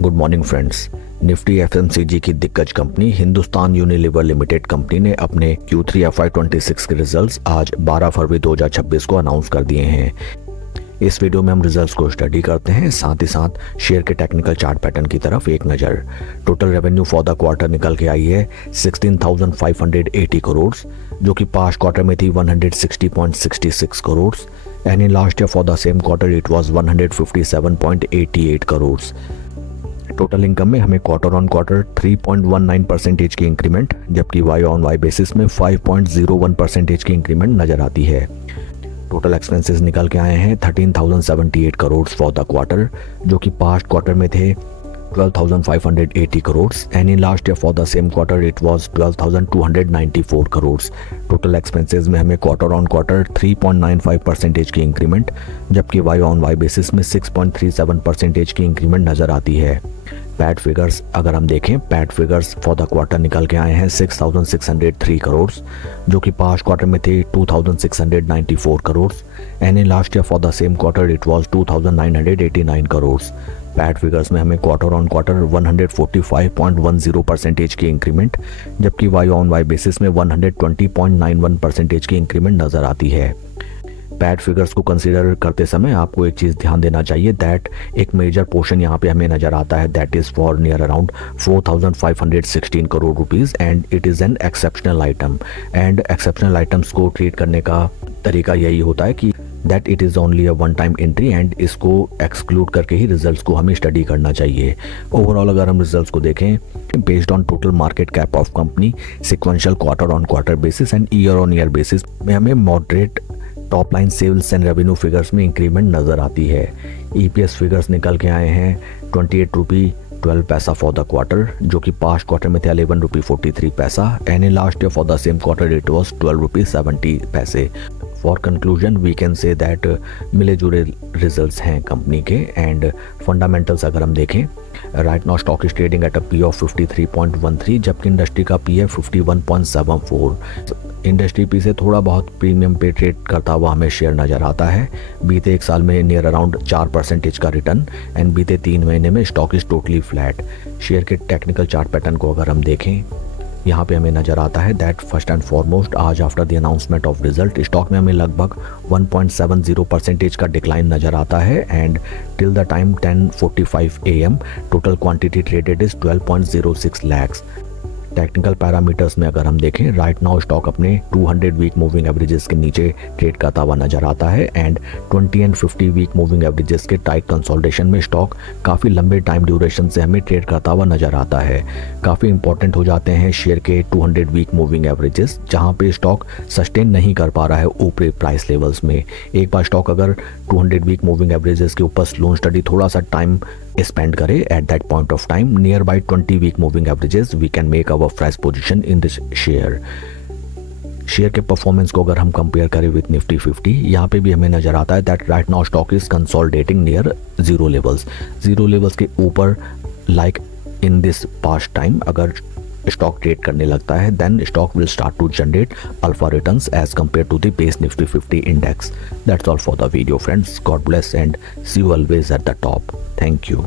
Good morning friends. Nifty FMCG की दिग्गज company Hindustan Unilever limited company ने अपने Q3 FY26 के रिजल्ट्स आज 12 फरवरी 2026 को अनाउंस कर दिए हैं। इस वीडियो में हम रिजल्ट्स को स्टडी करते हैं, साथ ही साथ शेयर के टेक्निकल चार्ट पैटर्न की तरफ एक नज़र। Total revenue for the quarter निकल के आई है 16,580 करोड़, जो कि पास्ट क्वार्टर में थी 160.66 crore and in last year for the same quarter it was 157.88 crore. Total income में हमें क्वार्टर ऑन क्वार्टर 3.19% की इंक्रीमेंट, जबकि वाई ऑन वाई बेसिस में 5.01% की इंक्रीमेंट नजर आती है। टोटल एक्सपेंसेस निकल के आए हैं 13,078 करोड़ फॉर द क्वार्टर, जो कि पास्ट क्वार्टर में थे 12,580 crore and in last year for the same quarter it was 12,294 crore. Total expenses में हमें क्वार्टर ऑन क्वार्टर 3.95% की इंक्रीमेंट, जबकि वाई ऑन वाई बेसिस में 6.37% की इंक्रीमेंट नज़र आती है। पैट फिगर्स अगर हम देखें, PAT figures for the quarter निकल के आए हैं 6,603 करोड़, जो कि पास्ट क्वार्टर में थे 2,694 crore and in last year for the same quarter it was 2,989 crore. PAT figures में हमें क्वार्टर ऑन क्वार्टर 145.10% की इंक्रीमेंट, जबकि वाई ऑन वाई बेसिस में 120.91% की इंक्रीमेंट नज़र आती है। पैट फिगर्स को कंसीडर करते समय आपको एक चीज़ ध्यान देना चाहिए दैट एक मेजर पोर्शन यहाँ पे हमें नज़र आता है that is for near around 4,516 crore rupees and it is an exceptional item. And exceptional items को ट्रीट करने का तरीका यही होता है कि that it is only a one time entry and इसको एक्सक्लूड करके ही रिजल्ट्स को हमें स्टडी करना चाहिए। ओवरऑल अगर हम रिजल्ट्स को देखें, based on total market cap of company, sequential quarter on quarter basis and year on year basis में हमें moderate top line sales and revenue figures में इंक्रीमेंट नज़र आती है। EPS फिगर्स निकल के आए हैं 28 रुपी 12 पैसा फॉर द क्वार्टर, जो कि पास्ट क्वार्टर में थे 11 rupee 43 paisa and in last year for the same quarter it was 12 rupee 70 paise. For conclusion we can say that मिले जुले रिजल्ट्स हैं कंपनी के। एंड फंडामेंटल्स अगर हम देखें, right now stock is trading at a P of 53.13, जबकि industry का P है 51.74। इंडस्ट्री पी से थोड़ा बहुत प्रीमियम पे ट्रेड करता हुआ हमें शेयर नज़र आता है। बीते एक साल में नियर अराउंड 4% का रिटर्न एंड बीते 3 महीने में stock is totally flat. Share के टेक्निकल चार्ट पैटर्न को अगर हम देखें, यहाँ पे हमें नज़र आता है दैट फर्स्ट एंड फॉरमोस्ट आज after the announcement of result stock में हमें लगभग 1.70% का डिक्लाइन नज़र आता है and till the time 10:45 AM total quantity traded is 12.06 lakhs। Technical parameters में अगर हम देखें, राइट नाउ स्टॉक अपने 200 वीक मूविंग एवरेजेस के नीचे ट्रेड करता हुआ नजर आता है and 20 and 50 week moving averages के टाइट कंसोलिडेशन में स्टॉक काफ़ी लंबे टाइम ड्यूरेशन से हमें ट्रेड करता हुआ नजर आता है। काफ़ी इंपॉर्टेंट हो जाते हैं शेयर के 200 वीक मूविंग एवरेजेस, जहां पे स्टॉक सस्टेन नहीं कर पा रहा है ऊपरी प्राइस लेवल्स में। एक बार स्टॉक अगर 200 वीक मूविंग एवरेजेस के ऊपर स्लो स्टडी थोड़ा सा टाइम स्पेंड करे, at that point of time near by 20 week moving averages we can make our fresh position in this share. Share के परफॉर्मेंस को अगर हम कंपेयर करें विद निफ्टी 50, यहाँ पे भी हमें नजर आता है that right now stock is consolidating near zero levels के ऊपर। Like in this past time अगर स्टॉक ट्रेड करने लगता है then stock will start to generate alpha returns as compare to the base Nifty 50 index. That's all for the video friends. God bless and see you always at the top. Thank you.